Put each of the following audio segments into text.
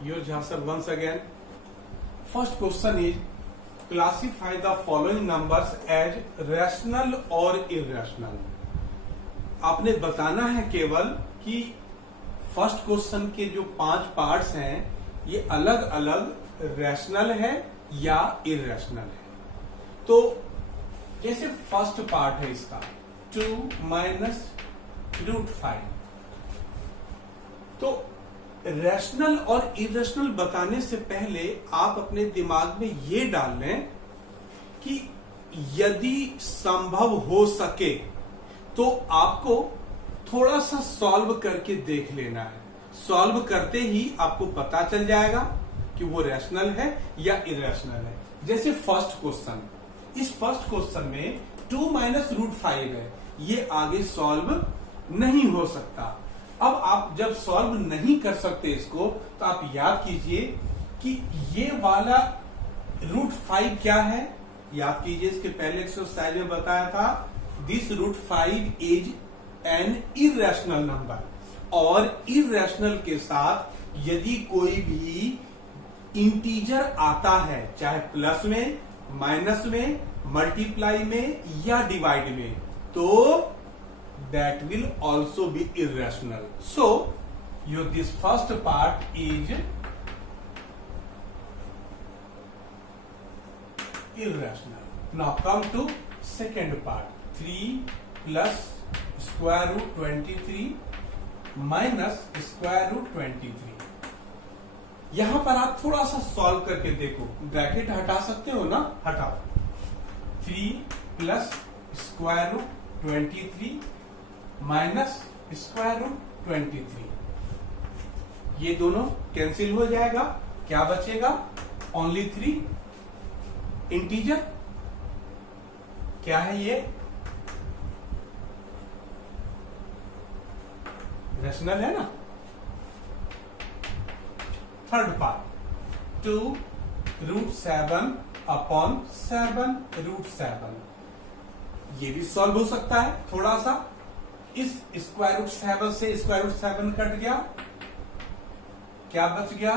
Your Jha once again. First question is classify the following numbers as rational or irrational. आपने बताना है केवल कि फर्स्ट क्वेश्चन के जो 5 पार्ट्स हैं ये अलग अलग रैशनल है या इरेशनल है। तो जैसे फर्स्ट पार्ट है इसका 2 माइनस √5, तो रैशनल और इरेशनल बताने से पहले आप अपने दिमाग में ये डाल लें कि यदि संभव हो सके तो आपको थोड़ा सा सॉल्व करके देख लेना है। सॉल्व करते ही आपको पता चल जाएगा कि वो रैशनल है या इरेशनल है। जैसे फर्स्ट क्वेश्चन, इस फर्स्ट क्वेश्चन में 2 माइनस √5 है, ये आगे सॉल्व नहीं हो सकता। अब आप जब सॉल्व नहीं कर सकते इसको, तो आप याद कीजिए कि ये वाला √5 क्या है। याद कीजिए, इसके पहले एक्सरसाइज में बताया था this √5 is an irrational number. और इरेशनल के साथ यदि कोई भी इंटीजर आता है, चाहे प्लस में, माइनस में, मल्टीप्लाई में या डिवाइड में, तो that will also be irrational. So this first part is irrational. Now come to second part. 3 plus square root 23 minus square root 23. यहां पर आप थोड़ा सा सॉल्व करके देखो। ब्रैकेट हटा सकते हो ना, हटाओ। 3 plus square root 23 minus square root 23, ये दोनों कैंसिल हो जाएगा। क्या बचेगा? Only 3 integer. क्या है ये? रैशनल है ना। थर्ड पार्ट 2 √7 अपॉन 7 √7, ये भी सॉल्व हो सकता है थोड़ा सा। इस स्क्वायर रूट 7 से स्क्वायर रूट 7 कट गया, क्या बच गया?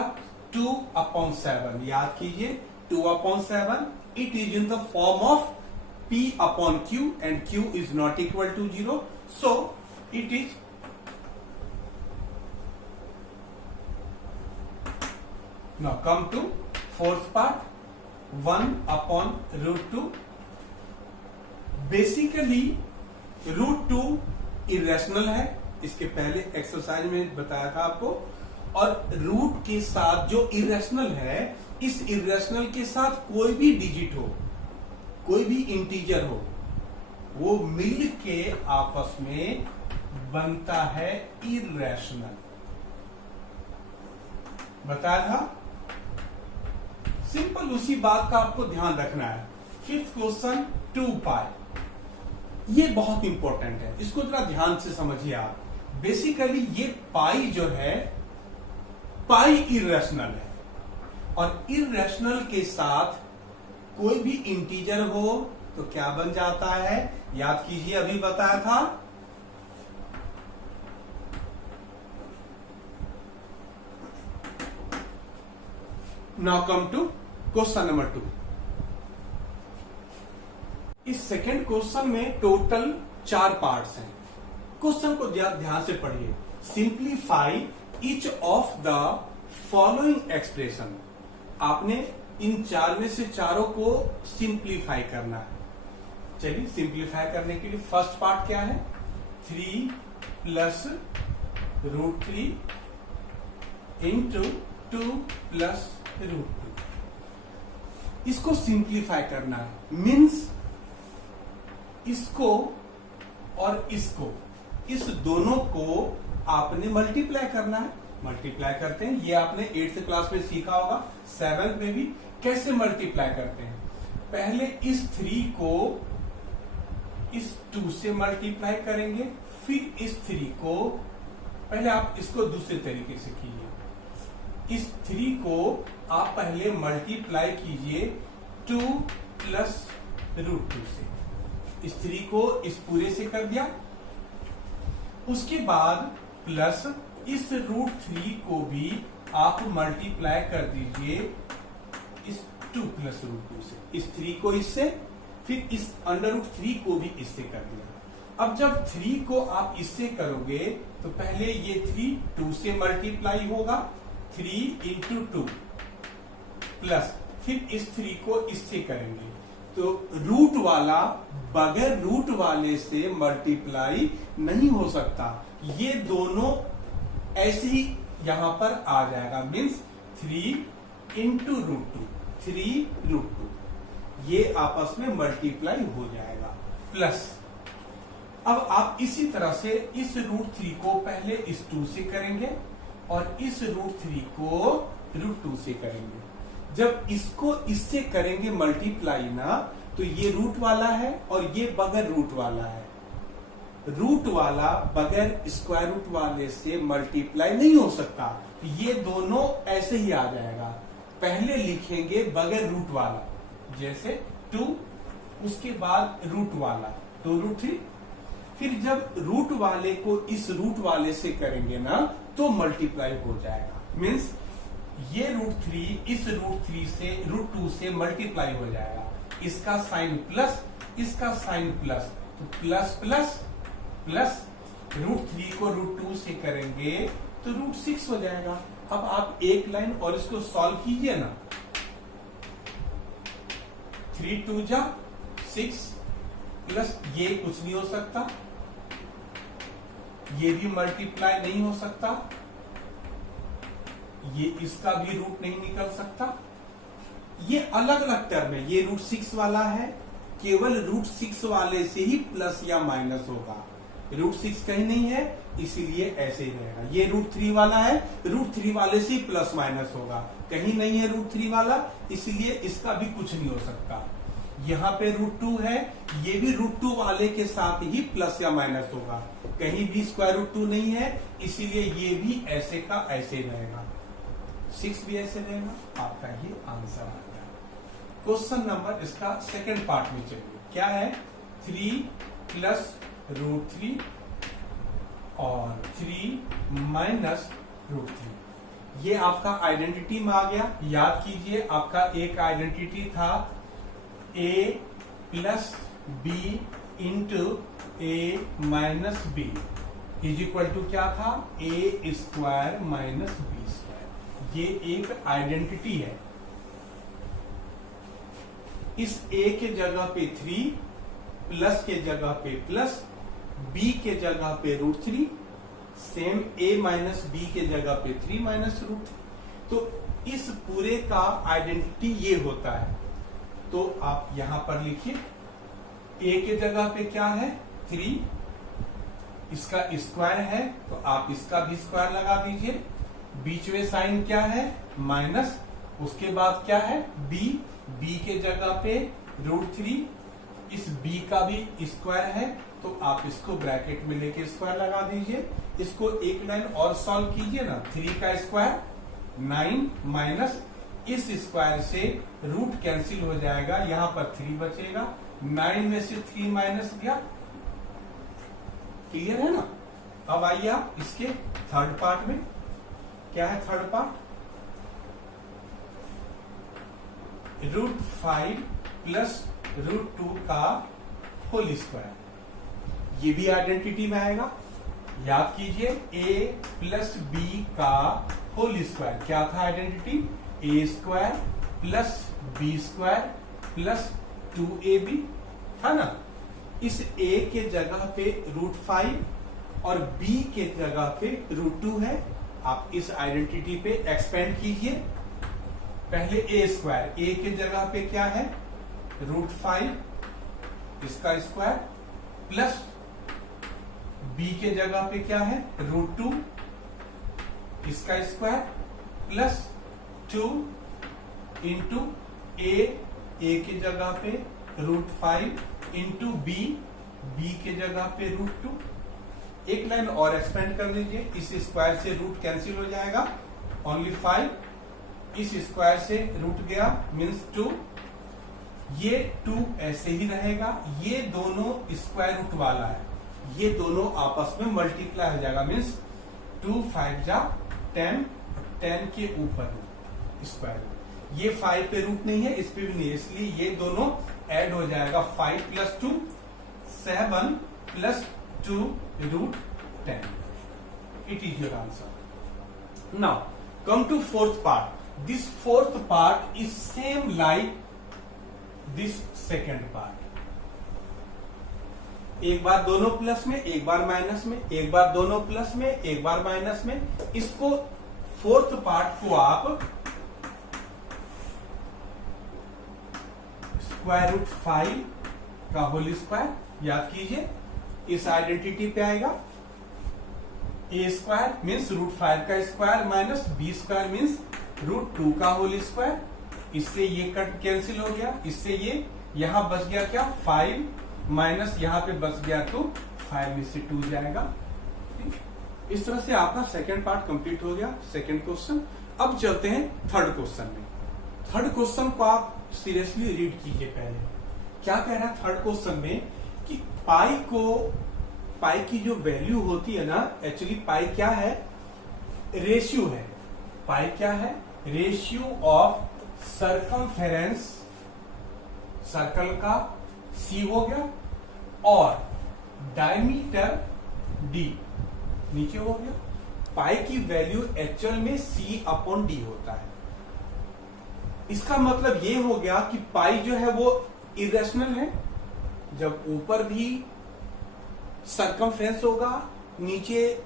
2 अपॉन 7। याद कीजिए 2 upon 7 it is in the form of P upon Q and Q is not equal to 0, so it is now come to fourth part 1 upon √2। Basically √2 irrational है, इसके पहले exercise में बताया था आपको। और रूट के साथ जो इरेशनल है, इस इरेशनल के साथ कोई भी डिजिट हो, कोई भी इंटीजर हो, वो मिल के आपस में बनता है इरेशनल। बताया था। सिंपल उसी बात का आपको ध्यान रखना है। फिफ्थ क्वेश्चन 2π, ये बहुत इंपॉर्टेंट है, इसको जरा ध्यान से समझिए आप। बेसिकली ये पाई जो है, पाई इरेशनल है, और इरेशनल के साथ कोई भी इंटीजर हो तो क्या बन जाता है? याद कीजिए, अभी बताया था। Now come to question number 2। इस सेकेंड क्वेश्चन में टोटल 4 पार्ट्स हैं। क्वेश्चन को ध्यान से पढ़िए। Simplify each of the following expression. आपने इन 4 में से चारों को सिंप्लीफाई करना है। चलिए, सिंप्लीफाई करने के लिए फर्स्ट पार्ट क्या है? 3 प्लस √3 इंटू 2 प्लस √2। इसको सिंप्लीफाई करना है, मीन्स इसको और इसको, इस दोनों को आपने मल्टीप्लाई करना है। मल्टीप्लाई करते हैं, ये आपने 8th क्लास में सीखा होगा, 7th में भी। कैसे मल्टीप्लाई करते हैं? पहले इस 3 को इस 2 से मल्टीप्लाई करेंगे, फिर इस 3 को, पहले आप इसको दूसरे तरीके से कीजिए। इस 3 को आप पहले मल्टीप्लाई कीजिए 2 प्लस √2 से। इस 3 को इस पूरे से कर दिया, उसके बाद प्लस इस √3 को भी आप मल्टीप्लाई कर दीजिए इस 2 प्लस रूट 2 से, इस 3 को इससे, फिर इस अंडर रूट 3 को भी इससे कर दिया। अब जब 3 को आप इससे करोगे तो पहले ये 3 2 से मल्टीप्लाई होगा, 3 इंटू 2 प्लस फिर इस 3 को इससे करेंगे तो रूट वाला बगैर रूट वाले से मल्टीप्लाई नहीं हो सकता। ये दोनों ऐसे ही यहां पर आ जाएगा, मीन्स 3 इंटू रूट 2, 3 रूट 2, ये आपस में मल्टीप्लाई हो जाएगा। प्लस अब आप इसी तरह से इस रूट 3 को पहले इस 2 से करेंगे और इस रूट 3 को रूट 2 से करेंगे। जब इसको इससे करेंगे मल्टीप्लाई ना, तो ये रूट वाला है और ये बगैर रूट वाला है। रूट वाला बगैर स्क्वायर रूट वाले से मल्टीप्लाई नहीं हो सकता, ये दोनों ऐसे ही आ जाएगा। पहले लिखेंगे बगैर रूट वाला, जैसे 2, उसके बाद रूट वाला 2 रूट 3, फिर जब रूट वाले को इस रूट वाले से करेंगे ना तो मल्टीप्लाई हो जाएगा। मीन्स ये रूट 3 इस रूट 3 से रूट 2 से मल्टीप्लाई हो जाएगा। इसका साइन प्लस, इसका साइन प्लस, तो प्लस प्लस प्लस, रूट 3 को रूट 2 से करेंगे तो रूट 6 हो जाएगा। अब आप एक लाइन और इसको सॉल्व कीजिए ना, 3 2 जा 6 प्लस ये कुछ नहीं हो सकता, ये भी मल्टीप्लाई नहीं हो सकता, ये इसका भी रूट नहीं निकल सकता। ये अलग अलग टर्म है, ये रूट 6 वाला है, केवल रूट 6 वाले से ही प्लस या माइनस होगा, रूट 6 कहीं नहीं है इसीलिए ऐसे ही रहेगा। ये रूट 3 वाला है, रूट 3 वाले से ही प्लस माइनस होगा, कहीं नहीं है रूट 3 वाला, इसीलिए इसका भी कुछ नहीं हो सकता। यहाँ पे रूट 2 है, ये भी रूट 2 वाले के साथ ही प्लस या माइनस होगा, कहीं भी स्क्वायर रूट 2 नहीं है, इसीलिए ये भी ऐसे का ऐसे रहेगा, 6 भी ऐसे रहेगा। आपका ये आंसर आ गया। क्वेश्चन नंबर इसका सेकंड पार्ट में चलिए, क्या है 3 प्लस रूट 3 और 3 माइनस रूट 3। ये आपका आइडेंटिटी में आ गया। याद कीजिए आपका एक आइडेंटिटी था a plus B into A minus B is equal to क्या था, A square minus B square. ये एक आइडेंटिटी है। इस a के जगह पे 3, प्लस के जगह पे प्लस, b के जगह पे root 3, same a minus B के जगह पे 3 माइनस रूट 3। तो इस पूरे का आइडेंटिटी ये होता है। तो आप यहां पर लिखिए, a के जगह पे क्या है 3, इसका स्क्वायर है तो आप इसका भी स्क्वायर लगा दीजिए, बीच में साइन क्या है माइनस, उसके बाद क्या है b, b के जगह पे रूट 3, इस b का भी स्क्वायर है तो आप इसको ब्रैकेट में लेके स्क्वायर लगा दीजिए। इसको एक लाइन और सॉल्व कीजिए ना, 3 का स्क्वायर 9 माइनस, इस स्क्वायर से रूट कैंसिल हो जाएगा, यहां पर 3 बचेगा, 9 में से 3 माइनस गया। क्लियर है ना। अब आइए आप इसके थर्ड पार्ट में, क्या है third part, root 5 plus root 2 का होल स्क्वायर। ये भी आइडेंटिटी में आएगा। याद कीजिए a प्लस बी का होल स्क्वायर क्या था identity, A square plus B square plus 2ab था ना। इस a के जगह पे रूट 5 और b के जगह पे रूट 2 है। आप इस आइडेंटिटी पे एक्सपेंड कीजिए। पहले a स्क्वायर, a के जगह पे क्या है रूट 5, इसका स्क्वायर, प्लस b के जगह पे क्या है रूट 2, इसका स्क्वायर, प्लस 2 इंटू a के जगह पे रूट 5 इंटू b के जगह पे रूट 2। एक लाइन और एक्सपेंड कर लीजिए, इस स्क्वायर से रूट कैंसिल हो जाएगा, ओनली 5, इस स्क्वायर से रूट गया मीन्स 2, ये 2 ऐसे ही रहेगा। ये दोनों स्क्वायर रूट वाला है, ये दोनों आपस में मल्टीप्लाई हो जाएगा मीन्स 2 5 जा 10, 10 के ऊपर स्क्वायर रूट। ये 5 पे रूट नहीं है, इस पे भी नहीं है, इसलिए ये दोनों ऐड हो जाएगा। 5 + 2 7 + 2 √10। It is your answer. Now come to fourth part. This fourth part is same like this second part. एक बार दोनों प्लस में, एक बार माइनस में, एक बार दोनों प्लस में, एक बार माइनस में। इसको फोर्थ पार्ट को आप √5 का होल स्क्वायर याद कीजिए, इस आइडेंटिटी पे आएगा। a² मीन्स √5 का स्क्वायर माइनस b² मीन्स √2 का होल स्क्वायर। इससे ये कट कैंसिल हो गया, इससे ये यहां बच गया क्या 5 माइनस यहां पे बच गया तो 5 में से 2 जाएगा। इस तरह से आपका सेकेंड पार्ट कंप्लीट हो गया, सेकेंड क्वेश्चन। अब चलते हैं थर्ड क्वेश्चन में। थर्ड क्वेश्चन को आप सीरियसली रीड कीजिए पहले। क्या कह रहा है थर्ड क्वेश्चन में कि पाई की जो वैल्यू होती है ना, एक्चुअली पाई क्या है, रेशियो है। पाई क्या है, रेशियो ऑफ सर्कमफेरेंस, सर्कल का C हो गया, और डायमीटर D नीचे हो गया। पाई की वैल्यू एक्चुअल में C/D होता है। इसका मतलब ये हो गया कि पाई जो है वो इरेशनल है। जब ऊपर भी सर्कमफ्रेंस होगा, नीचे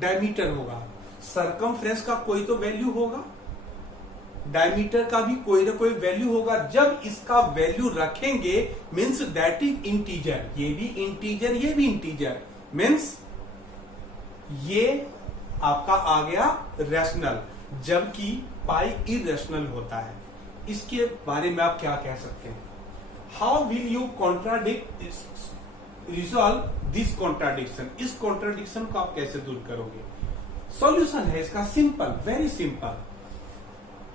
डायमीटर होगा। सर्कमफ्रेंस का कोई तो वैल्यू होगा, डायमीटर का भी कोई ना कोई वैल्यू होगा। जब इसका वैल्यू रखेंगे मीन्स दैट इज इंटीजर, ये भी इंटीजर, ये भी इंटीजर, मीन्स ये आपका आ गया रैशनल, जबकि पाई इरेशनल होता है। इसके बारे में आप क्या कह सकते हैं? How will you contradict resolve this contradiction? इस कॉन्ट्राडिक्शन को आप कैसे दूर करोगे? सॉल्यूशन है इसका सिंपल, वेरी सिंपल।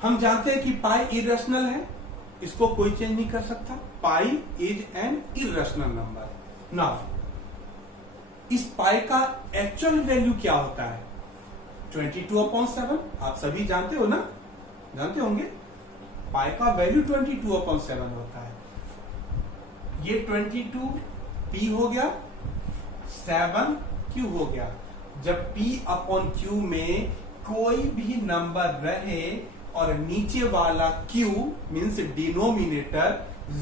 हम जानते हैं कि पाई इरेशनल है, इसको कोई चेंज नहीं कर सकता। Pi is an irrational number. Now इस पाई का एक्चुअल वैल्यू क्या होता है? 22/7। आप सभी जानते हो ना, जानते होंगे पाई का वैल्यू 22/7 होता है। ये 22 P हो गया, 7 Q हो गया। जब P/Q में कोई भी नंबर रहे और नीचे वाला Q मीन्स डिनोमिनेटर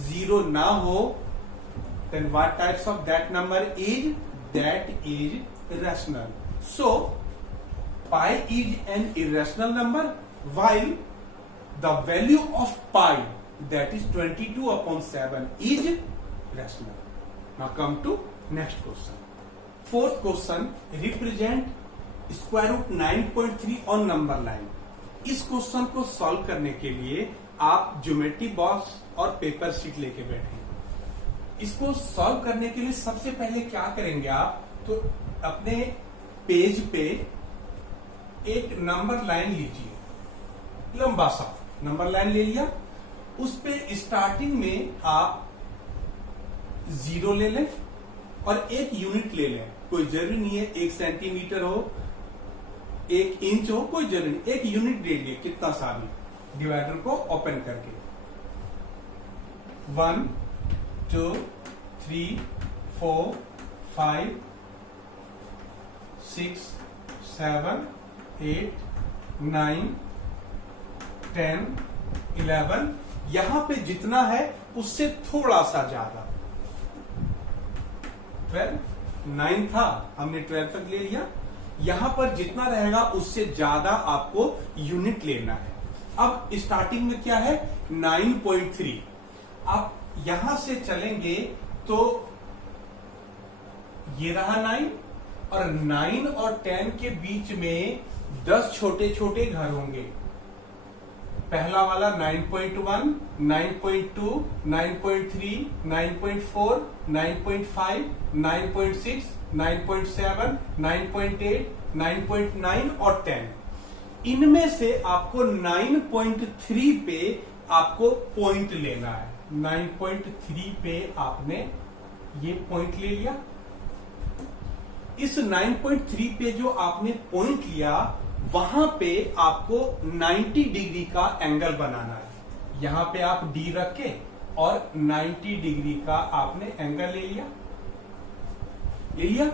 0 ना हो, then what types of that number is? That is irrational. So pi is an irrational number while the value of pi, that is 22/7, is rational. Now come to next question. Fourth question, represent square root 9.3 on number line. इस question को solve करने के लिए आप geometry box और paper sheet लेके बैठे। इसको सॉल्व करने के लिए सबसे पहले क्या करेंगे आप, तो अपने पेज पे एक नंबर लाइन लीजिए, लंबा सा नंबर लाइन ले लिया। उस पे स्टार्टिंग में आप 0 ले लें और एक यूनिट ले लें। कोई जरूरी नहीं है 1 सेंटीमीटर हो, 1 इंच हो, कोई जरूरी नहीं, एक यूनिट ले लिए, कितना सा भी। डिवाइडर को ओपन करके 1 2 3 4 5 6 7 8 9 10 11, यहां पे जितना है उससे थोड़ा सा ज्यादा। 12 9 था, हमने 12 तक ले लिया। यहां पर जितना रहेगा उससे ज्यादा आपको यूनिट लेना है। अब स्टार्टिंग में क्या है 9.3। आप यहां से चलेंगे तो ये रहा 9, और 9 और 10 के बीच में 10 छोटे छोटे घर होंगे। पहला वाला 9.1, 9.2, 9.3, 9.4, 9.5, 9.6, 9.7, 9.8, 9.9 और 10। इनमें से आपको 9.3 पे आपको पॉइंट लेना है। 9.3 पे आपने ये पॉइंट ले लिया। इस 9.3 पे जो आपने पॉइंट लिया वहां पे आपको 90 डिग्री का एंगल बनाना है। यहां पे आप डी रख के और 90 डिग्री का आपने एंगल ले लिया।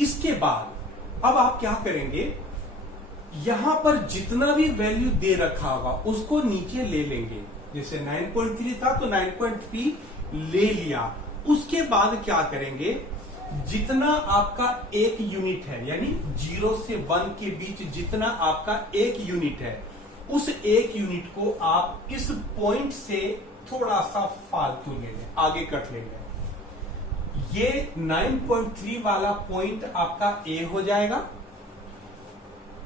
इसके बाद अब आप क्या करेंगे, यहां पर जितना भी वैल्यू दे रखा होगा उसको नीचे ले लेंगे। जैसे 9.3 था तो 9.3 ले लिया। उसके बाद क्या करेंगे, जितना आपका एक यूनिट है, यानी 0 से 1 के बीच जितना आपका एक यूनिट है, उस एक यूनिट को आप इस पॉइंट से थोड़ा सा फालतू ले लें, आगे कट ले लें। ये 9.3 वाला पॉइंट आपका ए हो जाएगा।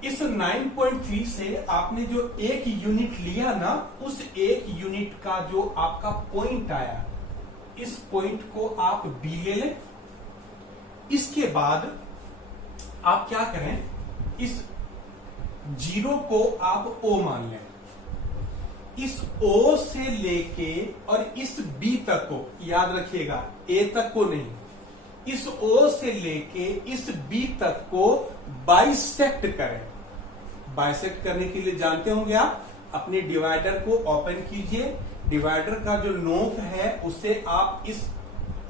इस 9.3 से आपने जो एक यूनिट लिया ना, उस एक यूनिट का जो आपका पॉइंट आया, इस पॉइंट को आप बी ले लें। इसके बाद आप क्या करें, इस 0 को आप ओ मान लें। इस O से लेके और इस B तक को याद रखिएगा, A तक को नहीं, इस O से लेके इस B तक को बाइसेक्ट करें। बाइसेक्ट करने के लिए जानते होंगे आप, अपने डिवाइडर को ओपन कीजिए, डिवाइडर का जो नोक है उसे आप इस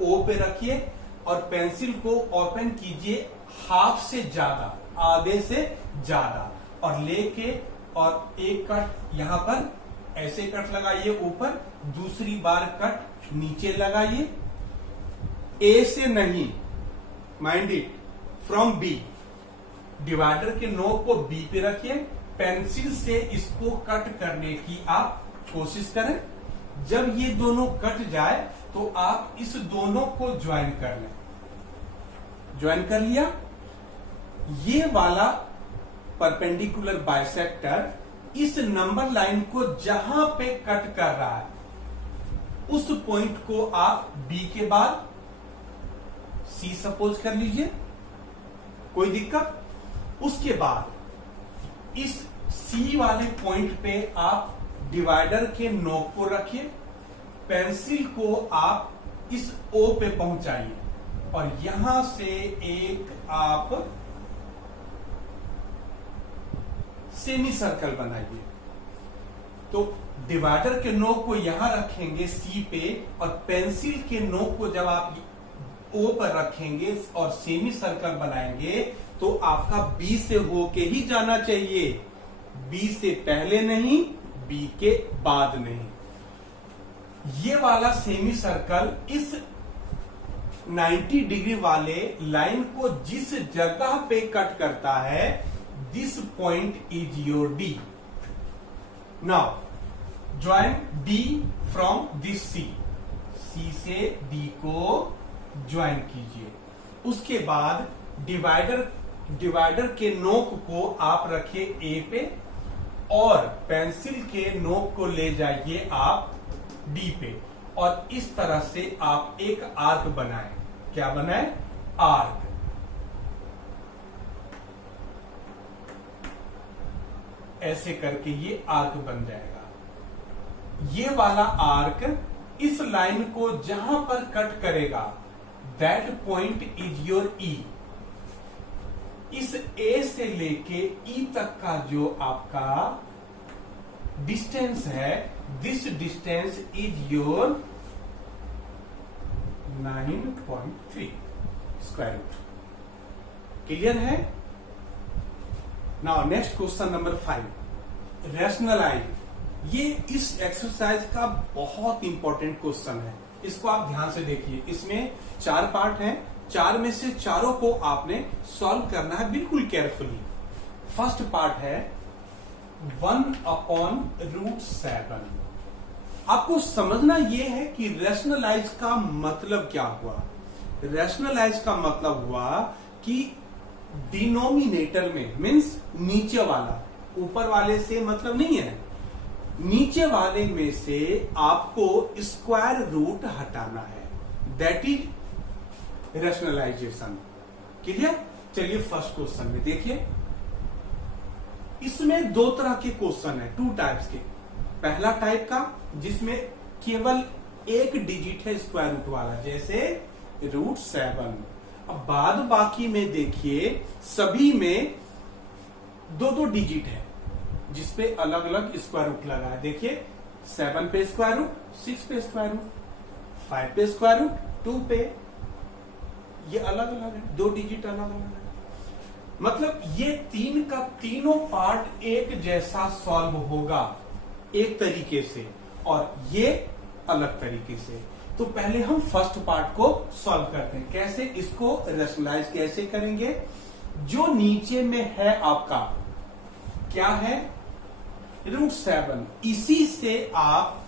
O पे रखिए और पेंसिल को ओपन कीजिए हाफ से ज्यादा, आधे से ज्यादा, और लेके और एक कट यहां पर ऐसे कट लगाइए ऊपर, दूसरी बार कट नीचे लगाइए। ए से नहीं, mind it, from B. Divider के नोक को बी पे रखिए, पेंसिल से इसको कट करने की आप कोशिश करें। जब ये दोनों कट जाए तो आप इस दोनों को ज्वाइन कर लें। ज्वाइन कर लिया। ये वाला परपेंडिकुलर बाइसेक्टर इस नंबर लाइन को जहां पे कट कर रहा है, उस पॉइंट को आप बी के बाद सी सपोज कर लीजिए, कोई दिक्कत। उसके बाद इस सी वाले पॉइंट पे आप डिवाइडर के नोक को रखिए, पेंसिल को आप इस ओ पे पहुंचाइए और यहां से एक आप सेमी सर्कल बनाइए। तो डिवाइडर के नोक को यहां रखेंगे सी पे, और पेंसिल के नोक को जब आप ओ पर रखेंगे और सेमी सर्कल बनाएंगे तो आपका बी से होके ही जाना चाहिए, बी से पहले नहीं, बी के बाद नहीं। ये वाला सेमी सर्कल इस 90 डिग्री वाले लाइन को जिस जगह पे कट करता है, this point is your D. Now join D from this C, C से डी को ज्वाइन कीजिए। उसके बाद डिवाइडर के नोक को आप रखिए ए पे और पेंसिल के नोक को ले जाइए आप डी पे, और इस तरह से आप एक आर्क बनाएं। क्या बनाएं? आर्क। ऐसे करके ये आर्क बन जाएगा। ये वाला आर्क इस लाइन को जहां पर कट करेगा, दैट पॉइंट इज योर ई। इस ए से लेके ई तक का जो आपका डिस्टेंस है, this distance is your 9.3 square root. Clear है? Now next question number 5, rationalise. ये इस एक्सरसाइज का बहुत इंपॉर्टेंट क्वेश्चन है, इसको आप ध्यान से देखिए। इसमें 4 पार्ट हैं, 4 में से चारों को आपने सॉल्व करना है बिल्कुल केयरफुली। फर्स्ट पार्ट है 1/√7। आपको समझना यह है कि रैशनलाइज का मतलब क्या हुआ। रैशनलाइज का मतलब हुआ कि डिनोमिनेटर में, मीन्स नीचे वाला, ऊपर वाले से मतलब नहीं है, नीचे वाले में से आपको स्क्वायर रूट हटाना है, दैट इज रैशनलाइजेशन। क्लियर? चलिए फर्स्ट क्वेश्चन में देखिए। इसमें 2 तरह के क्वेश्चन है, 2 टाइप्स के। पहला टाइप का जिसमें केवल एक डिजिट है स्क्वायर रूट वाला, जैसे √7। अब बाद बाकी में देखिए सभी में दो दो डिजिट है जिसपे अलग अलग स्क्वायर रूट लगा है। देखिए 7 पे स्क्वायर रूट, 6 पे स्क्वायर रूट, 5 पे स्क्वायर रूट, 2 पे, ये अलग अलग है, दो डिजिट अलग अलग है। मतलब ये तीन का तीनों पार्ट एक जैसा सॉल्व होगा एक तरीके से और ये अलग तरीके से। तो पहले हम फर्स्ट पार्ट को सॉल्व करते हैं। कैसे? इसको रैशनलाइज कैसे करेंगे? जो नीचे में है आपका क्या है? √7, इसी से आप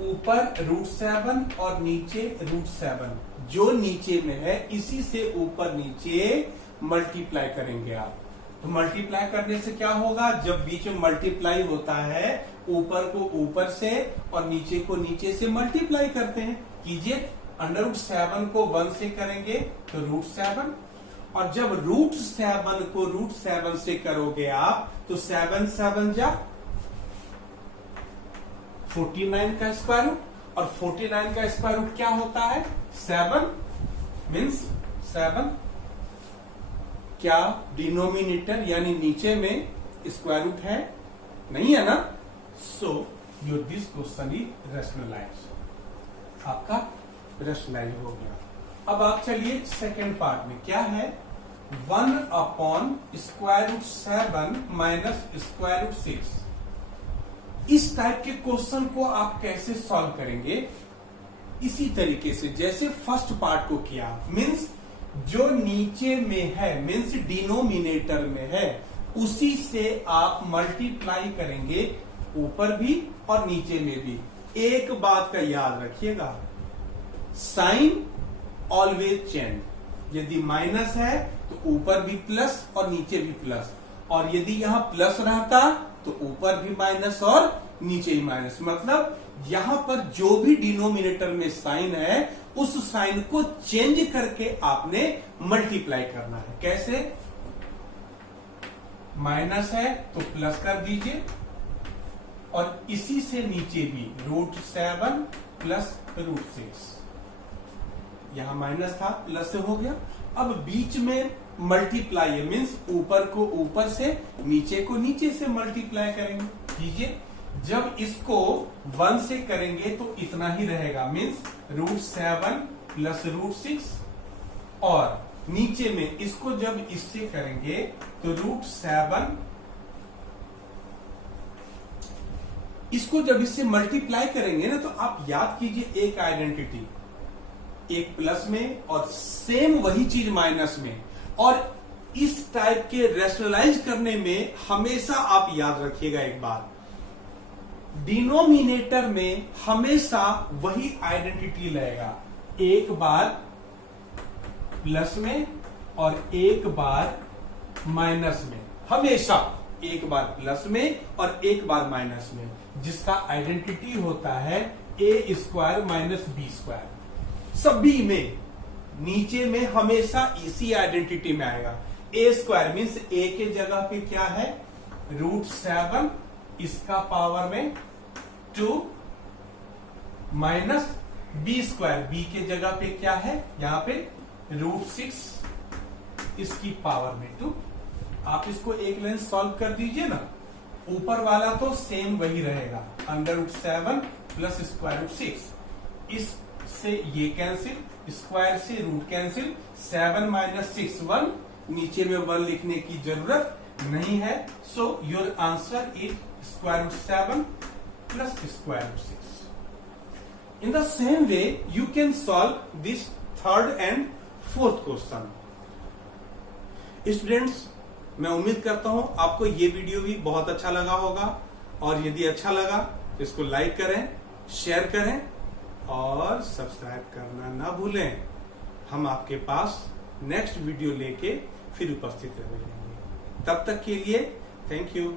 ऊपर √7 और नीचे √7, जो नीचे में है इसी से ऊपर नीचे मल्टीप्लाई करेंगे आप। तो मल्टीप्लाई करने से क्या होगा? जब बीच में मल्टीप्लाई होता है, ऊपर को ऊपर से और नीचे को नीचे से मल्टीप्लाई करते हैं। कीजिए, √7 को 1 से करेंगे तो √7, और जब √7 को √7 से करोगे आप तो 7 7 जा 49 का स्क्वायर रूट, और 49 का स्क्वायर रूट क्या होता है? 7 मीन्स 7। क्या डिनोमिनेटर यानी नीचे में स्क्वायर रूट है? नहीं है ना? So your this question is rationalize, आपका रैशनलाइज हो गया। अब आप चलिए सेकेंड पार्ट में। क्या है? 1/√7 माइनस √6। इस टाइप के क्वेश्चन को आप कैसे सॉल्व करेंगे? इसी तरीके से जैसे फर्स्ट पार्ट को किया, मीन्स जो नीचे में है मीन्स डिनोमिनेटर में है उसी से आप मल्टीप्लाई करेंगे, ऊपर भी और नीचे में भी। एक बात का याद रखिएगा, साइन ऑलवेज चेंज। यदि माइनस है तो ऊपर भी प्लस और नीचे भी प्लस, और यदि यहां प्लस रहता तो ऊपर भी माइनस और नीचे ही माइनस। मतलब यहां पर जो भी डिनोमिनेटर में साइन है उस साइन को चेंज करके आपने मल्टीप्लाई करना है। कैसे? माइनस है तो प्लस कर दीजिए, और इसी से नीचे भी √7 प्लस √6। यहां माइनस था, प्लस से हो गया। अब बीच में मल्टीप्लाई है, मीन्स ऊपर को ऊपर से नीचे को नीचे से मल्टीप्लाई करेंगे। कीजिए, जब इसको 1 से करेंगे तो इतना ही रहेगा, मीन्स √7 प्लस √6, और नीचे में इसको जब इससे करेंगे तो √7, इसको जब इससे मल्टीप्लाई करेंगे ना, तो आप याद कीजिए एक आइडेंटिटी, एक प्लस में और सेम वही चीज माइनस में। और इस टाइप के रैशनलाइज करने में हमेशा आप याद रखिएगा एक बात, डिनोमिनेटर में हमेशा वही आइडेंटिटी लगेगा, एक बार प्लस में और एक बार माइनस में। हमेशा एक बार प्लस में और एक बार माइनस में, जिसका आइडेंटिटी होता है a² माइनस b²। सभी में नीचे में हमेशा इसी आइडेंटिटी में आएगा। a² मीन्स a के जगह पे क्या है? √7, इसका पावर में 2 माइनस b², b के जगह पे क्या है? यहां पे √6, इसकी पावर में 2। आप इसको एक लाइन सॉल्व कर दीजिए ना, ऊपर वाला तो सेम वही रहेगा, √7 प्लस √6। इससे ये कैंसिल, स्क्वायर से रूट कैंसिल, 7 माइनस 6 1, नीचे में 1 लिखने की जरूरत नहीं है। So your answer is √7 plus √6। In the same way, you can solve this third and fourth question. Students, मैं उम्मीद करता हूं आपको ये वीडियो भी बहुत अच्छा लगा होगा, और यदि अच्छा लगा तो इसको लाइक करें, शेयर करें और सब्सक्राइब करना ना भूलें। हम आपके पास नेक्स्ट वीडियो लेके फिर उपस्थित रहेंगे। तब तक के लिए थैंक यू।